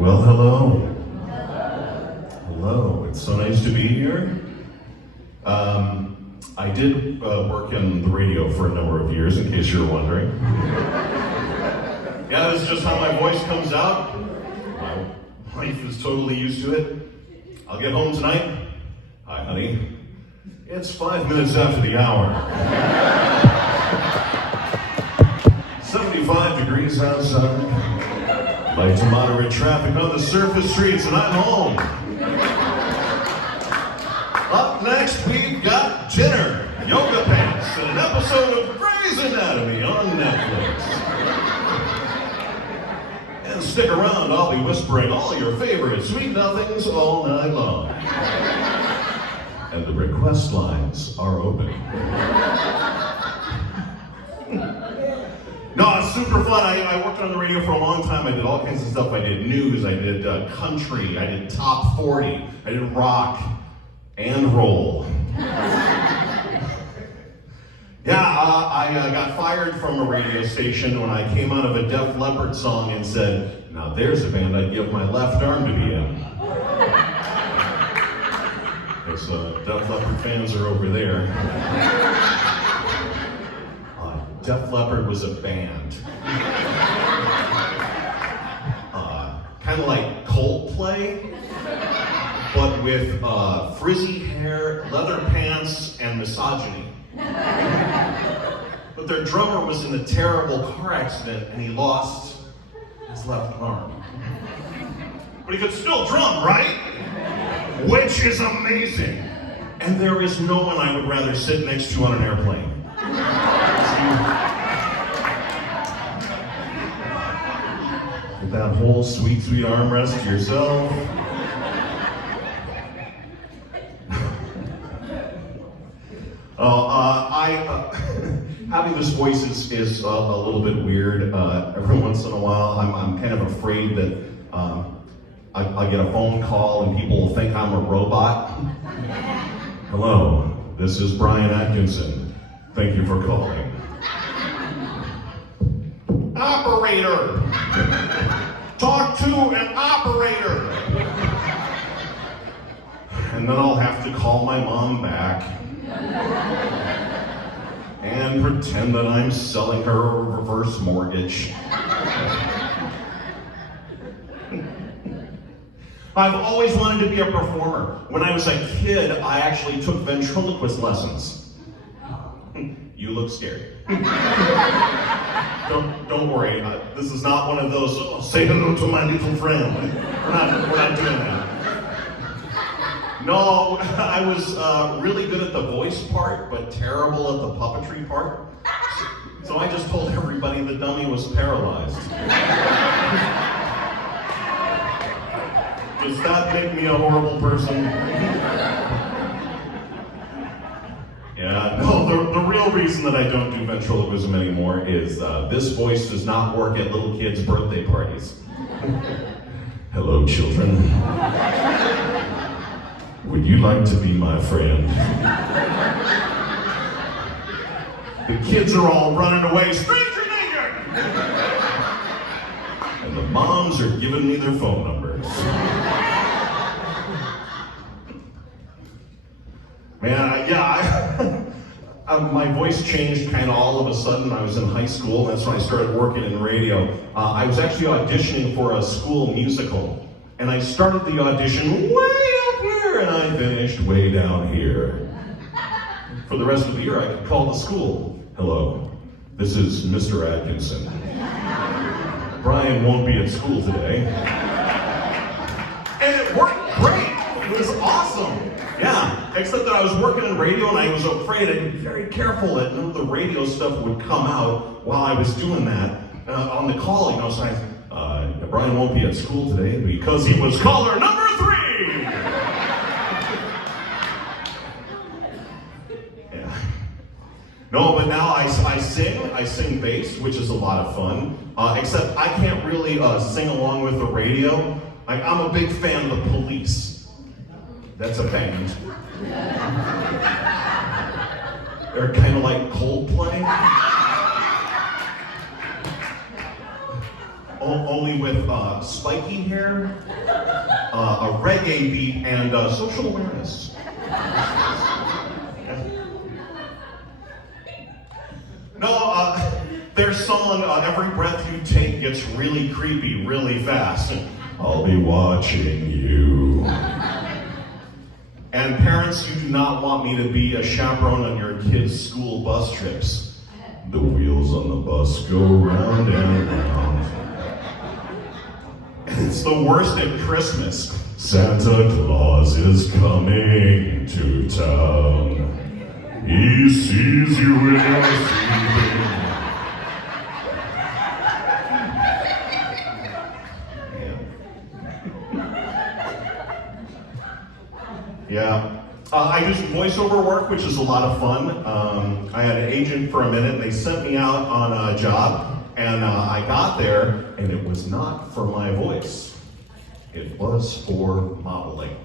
Well, hello. Hello, it's so nice to be here. I did work in the radio for a number of years, in case you're wondering. Yeah, this is just how my voice comes out. My wife is totally used to it. I'll get home tonight. Hi, honey. It's 5 minutes after the hour. 75 degrees outside. Light to moderate traffic on the surface streets, and I'm home. Up next, we've got dinner, yoga pants, and an episode of Grey's Anatomy on Netflix. And stick around, I'll be whispering all your favorite sweet nothings all night long. And the request lines are open. No, it's super fun. I worked on the radio for a long time. I did all kinds of stuff. I did news, I did country, I did top 40, I did rock and roll. I got fired from a radio station when I came out of a Def Leppard song and said, now there's a band I'd give my left arm to be in. Because Def Leppard fans are over there. Def Leppard was a band. Kind of like Coldplay, but with frizzy hair, leather pants, and misogyny. But their drummer was in a terrible car accident and he lost his left arm. But he could still drum, right? Which is amazing. And there is no one I would rather sit next to on an airplane. With that whole sweet, sweet armrest to yourself. Having this voice is a little bit weird. Every once in a while, I'm kind of afraid that I'll get a phone call and people will think I'm a robot. Hello, this is Brian Atkinson. Thank you for calling. Operator! Talk to an operator! And then I'll have to call my mom back and pretend that I'm selling her a reverse mortgage. I've always wanted to be a performer. When I was a kid, I actually took ventriloquist lessons. You look scared. Don't worry. This is not one of those, oh, say hello to my little friend. We're not doing that. No, I was really good at the voice part, but terrible at the puppetry part. So I just told everybody the dummy was paralyzed. Does that make me a horrible person? Yeah, no, the real reason that I don't do ventriloquism anymore is this voice does not work at little kids' birthday parties. Hello, children. Would you like to be my friend? The kids are all running away, stranger danger! And the moms are giving me their phone numbers. Man, my voice changed kind of all of a sudden. I was in high school, that's when I started working in radio. I was actually auditioning for a school musical. And I started the audition way up here, and I finished way down here. For the rest of the year, I could call the school. Hello, this is Mr. Atkinson. Brian won't be at school today. And it worked great. It was awesome. Yeah, except that I was working in radio and I was afraid I'd be very careful that none of the radio stuff would come out while I was doing that on the call, so I Brian won't be at school today because he was caller number 3! Yeah. No, but now I sing bass, which is a lot of fun, except I can't really sing along with the radio. I'm a big fan of the Police. That's a band. They're kind of like Coldplay. only with spiky hair, a reggae beat, and social awareness. No, their song, Every Breath You Take, gets really creepy really fast. I'll be watching you. And parents, you do not want me to be a chaperone on your kids' school bus trips. The wheels on the bus go round and round. And it's the worst at Christmas. Santa Claus is coming to town. He sees you when you're sleeping. Yeah. I do some voiceover work, which is a lot of fun. I had an agent for a minute, and they sent me out on a job, and I got there, and it was not for my voice. It was for modeling.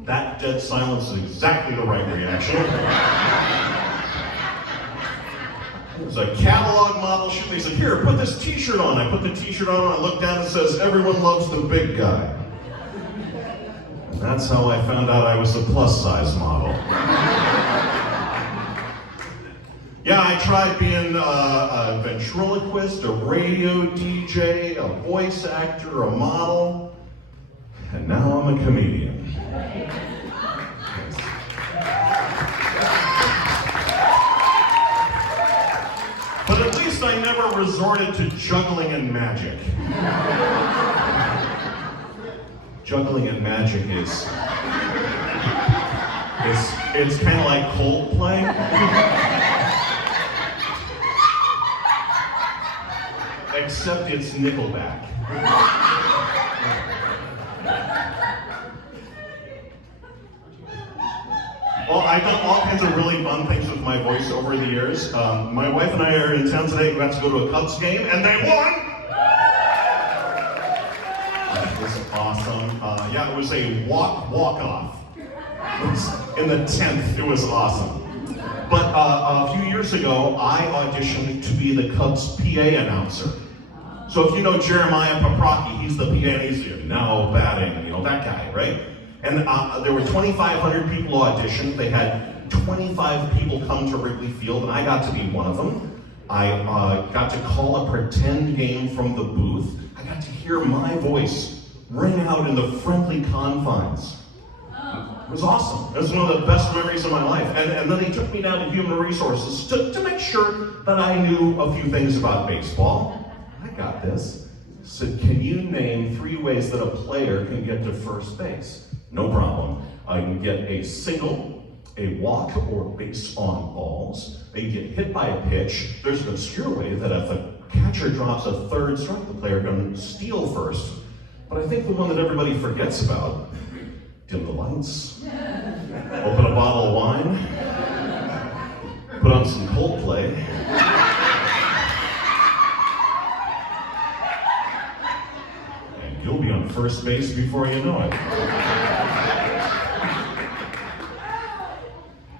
That dead silence is exactly the right reaction. It was a catalog model shoot. They said, here, put this t-shirt on. I put the t-shirt on, and I looked down and it says, everyone loves the big guy. And that's how I found out I was a plus-size model. Yeah, I tried being a ventriloquist, a radio DJ, a voice actor, a model, and now I'm a comedian. But at least I never resorted to juggling and magic. Juggling and magic is it's kind of like Coldplay. Except it's Nickelback. Well, I've done all kinds of really fun things with my voice over the years. My wife and I are in town today. We got to go to a Cubs game, and they won! It was awesome. Yeah, it was a walk-off. In the 10th, it was awesome. But a few years ago, I auditioned to be the Cubs PA announcer. So if you know Jeremiah Paprocki, he's the PA, and he's now batting, you know, that guy, right? And there were 2,500 people auditioned. They had 25 people come to Wrigley Field, and I got to be one of them. I got to call a pretend game from the booth. I got to hear my voice ring out in the friendly confines. It was awesome. It was one of the best memories of my life. And then they took me down to human resources to make sure that I knew a few things about baseball. I got this. Said, can you name 3 ways that a player can get to first base? No problem. I can get a single, a walk, or base on balls. They can get hit by a pitch. There's an obscure way that if a catcher drops a third strike, the player can steal first. But I think the one that everybody forgets about, dim the lights, open a bottle of wine, put on some Coldplay, and you'll be on first base before you know it.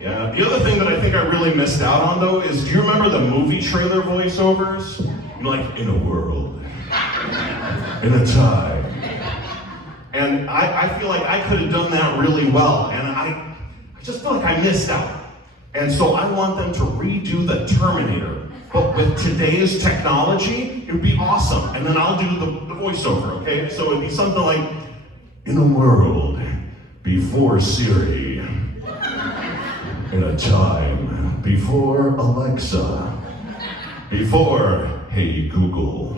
Yeah, the other thing that I think I really missed out on, though, is, do you remember the movie trailer voiceovers? You know, like, in a world, in a time. And I feel like I could have done that really well, and I just feel like I missed out. And so I want them to redo the Terminator, but with today's technology, it would be awesome. And then I'll do the voiceover, okay? So it'd be something like, in a world before Siri, in a time before Alexa, before Hey Google,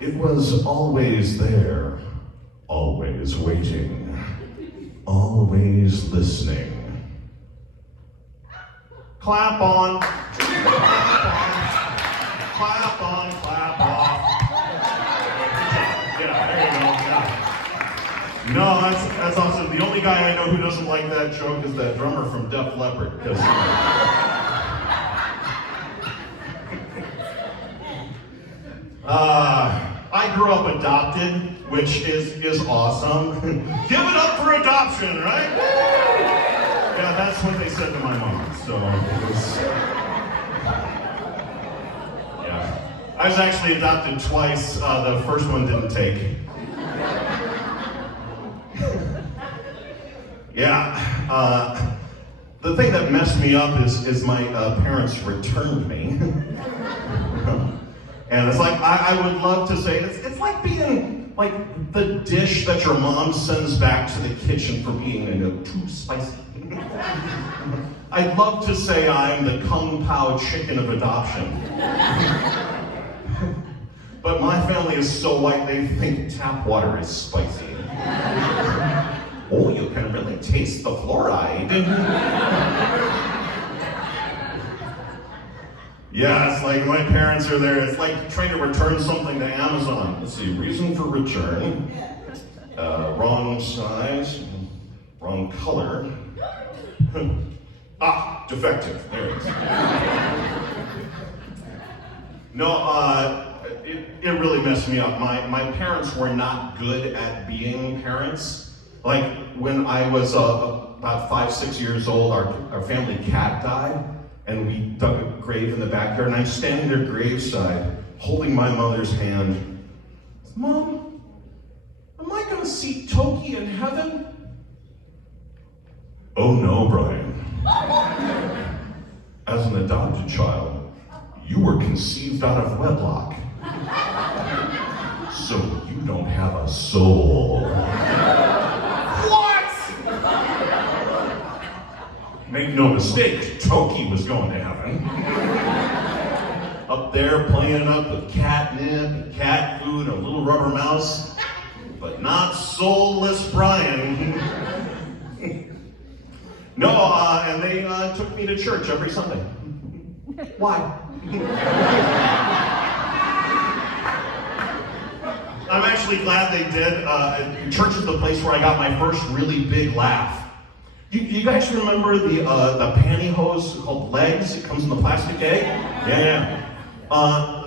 it was always there. Always waiting, always listening. Clap on, clap on, clap off. Yeah, there you go. Yeah. No, that's awesome. The only guy I know who doesn't like that joke is that drummer from Def Leppard. I grew up adopted, which is awesome. Give it up for adoption, right? Yeah, that's what they said to my mom. So it was, yeah. I was actually adopted twice. The first one didn't take. Yeah. The thing that messed me up is my parents returned me. And it's like, I would love to say, it's like being like the dish that your mom sends back to the kitchen for being too spicy. I'd love to say I'm the Kung Pao chicken of adoption. But my family is so white, they think tap water is spicy. Oh, you can really taste the fluoride. Yeah, it's like my parents are there. It's like trying to return something to Amazon. Let's see, reason for return. Wrong size, wrong color. Defective, there it is. No, it really messed me up. My parents were not good at being parents. Like when I was about 5-6 years old, our family cat died, and we dug a grave in the backyard, and I'm standing there graveside, holding my mother's hand. Mom, am I gonna see Toki in heaven? Oh no, Brian. As an adopted child, you were conceived out of wedlock. So you don't have a soul. What? Make no mistake, Toki was going to heaven. Up there playing up with catnip and cat food and a little rubber mouse, but not soulless Brian. No, and they took me to church every Sunday. Why? I'm actually glad they did. Church is the place where I got my first really big laugh. You guys remember the pantyhose called Legs? It comes in the plastic egg? Yeah.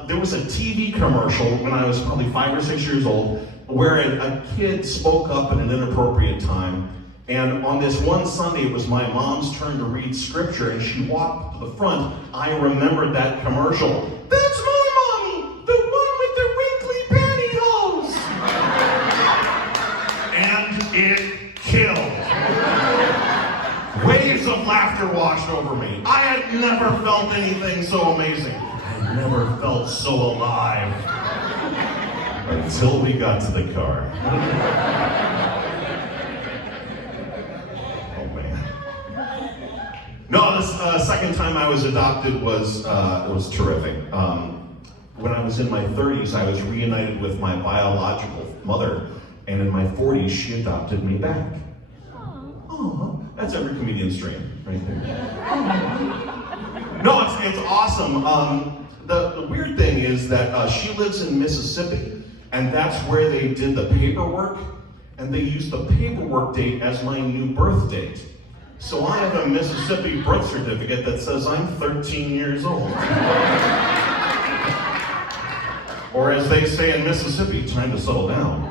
There was a TV commercial when I was probably 5 or 6 years old where a kid spoke up at an inappropriate time. And on this one Sunday, it was my mom's turn to read scripture, and she walked to the front. I remembered that commercial. That's my mommy, the one with the wrinkly pantyhose. And it killed. Waves of laughter washed over me. I had never felt anything so amazing. I never felt so alive. Until we got to the car. No, this second time I was adopted was terrific. When I was in my 30s, I was reunited with my biological mother, and in my 40s, she adopted me back. Aww. That's every comedian's dream, right there. No, it's awesome. The weird thing is that she lives in Mississippi, and that's where they did the paperwork, and they used the paperwork date as my new birth date. So I have a Mississippi birth certificate that says I'm 13 years old. Or as they say in Mississippi, time to settle down.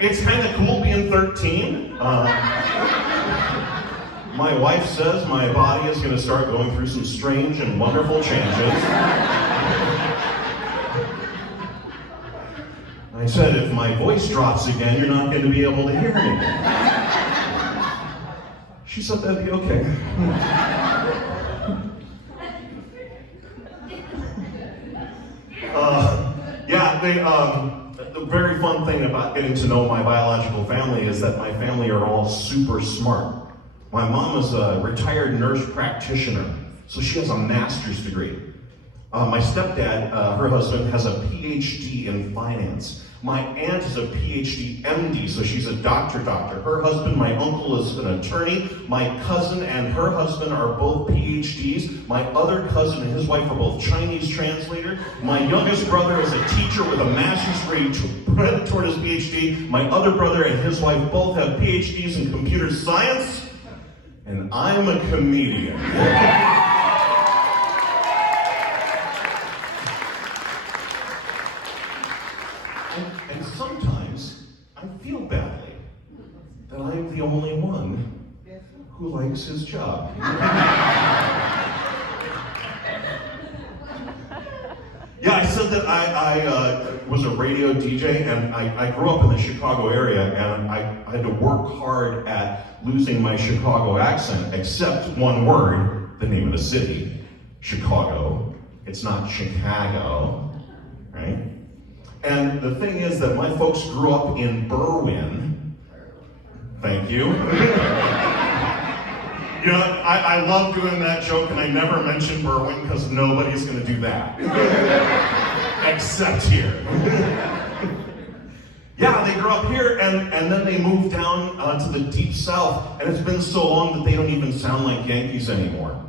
It's kind of cool being 13. My wife says my body is going to start going through some strange and wonderful changes. I said, if my voice drops again, you're not going to be able to hear me. She said that'd be okay. The very fun thing about getting to know my biological family is that my family are all super smart. My mom is a retired nurse practitioner, so she has a master's degree. My stepdad, her husband, has a PhD in finance. My aunt is a PhD MD, so she's a doctor. Her husband, my uncle, is an attorney. My cousin and her husband are both PhDs. My other cousin and his wife are both Chinese translators. My youngest brother is a teacher with a master's degree toward his PhD. My other brother and his wife both have PhDs in computer science. And I'm a comedian. And sometimes I feel badly that I'm the only one who likes his job. said that I was a radio DJ, and I grew up in the Chicago area, and I had to work hard at losing my Chicago accent, except one word, the name of the city, Chicago. It's not Chicago, right? And the thing is that my folks grew up in Berwyn. Thank you. You know, I love doing that joke, and I never mention Berwyn because nobody's going to do that. Except here. Yeah, they grew up here, and then they moved down to the deep south, and it's been so long that they don't even sound like Yankees anymore.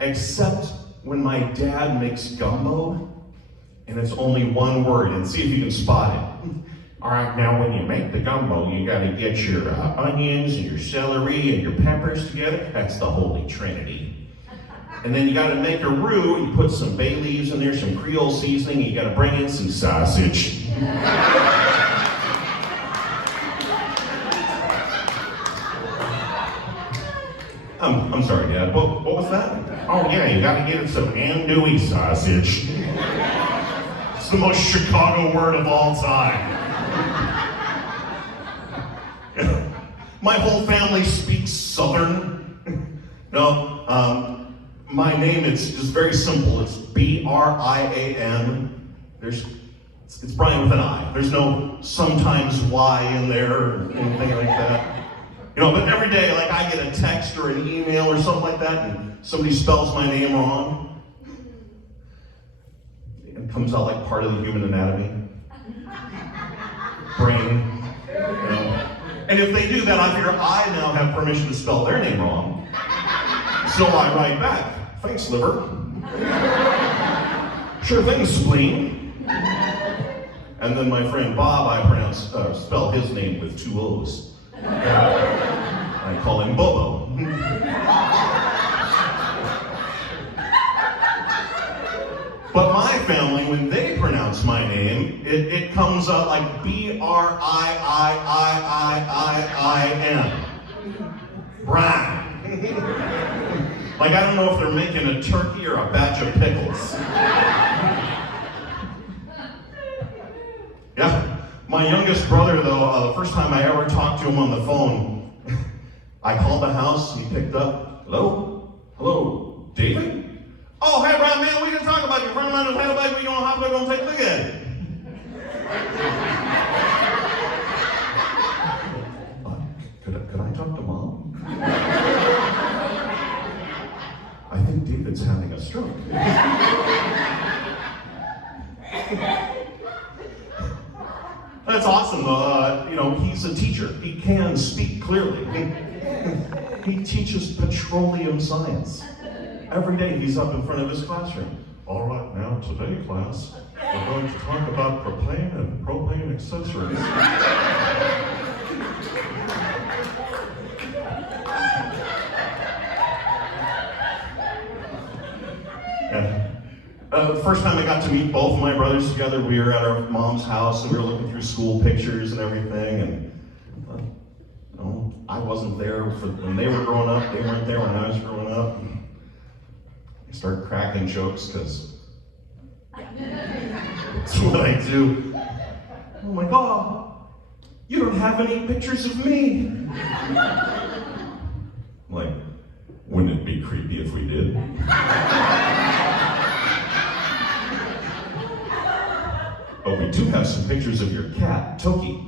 Except when my dad makes gumbo, and it's only one word, and see if you can spot it. All right, now when you make the gumbo, you gotta get your onions and your celery and your peppers together. That's the Holy Trinity. And then you gotta make a roux, and you put some bay leaves in there, some Creole seasoning, and you gotta bring in some sausage. I'm sorry, Dad, what was that? Oh yeah, you gotta get some andouille sausage. It's the most Chicago word of all time. My whole family speaks Southern. No, my name is just very simple. It's B-R-I-A-N. It's Brian with an I. There's no sometimes Y in there or anything like that. You know, but every day, like I get a text or an email or something like that, and somebody spells my name wrong. It comes out like part of the human anatomy. Brain. You know. And if they do that, I figure I now have permission to spell their name wrong. So I write back, thanks, liver. Sure thing, spleen. And then my friend Bob, I spell his name with 2 O's. I call him Bobo. But my family, when they pronounce my name, it comes out like B-R-I-I-I-I-I-I-N. Brian. Like I don't know if they're making a turkey or a batch of pickles. Yeah. My youngest brother, though, the first time I ever talked to him on the phone, I called the house, he picked up. Hello? Hello? David? Oh, hey, Brian, man, we can talk about your friend of mine who's had a baby. You want to hop over and take a look at it? Could I talk to Mom? I think David's having a stroke. That's awesome, though. You know, he's a teacher. He can speak clearly. He teaches petroleum science. Every day he's up in front of his classroom. All right, now today, class, we're going to talk about propane and propane accessories. The first time I got to meet both my brothers together, we were at our mom's house and we were looking through school pictures and everything. And you know, I wasn't there when they were growing up. They weren't there when I was growing up. I started cracking jokes because that's what I do. Oh my God, you don't have any pictures of me. I'm like, wouldn't it be creepy if we did? But we do have some pictures of your cat, Toki.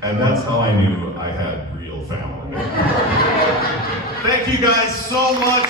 And that's how I knew I had real family. Thank you guys so much.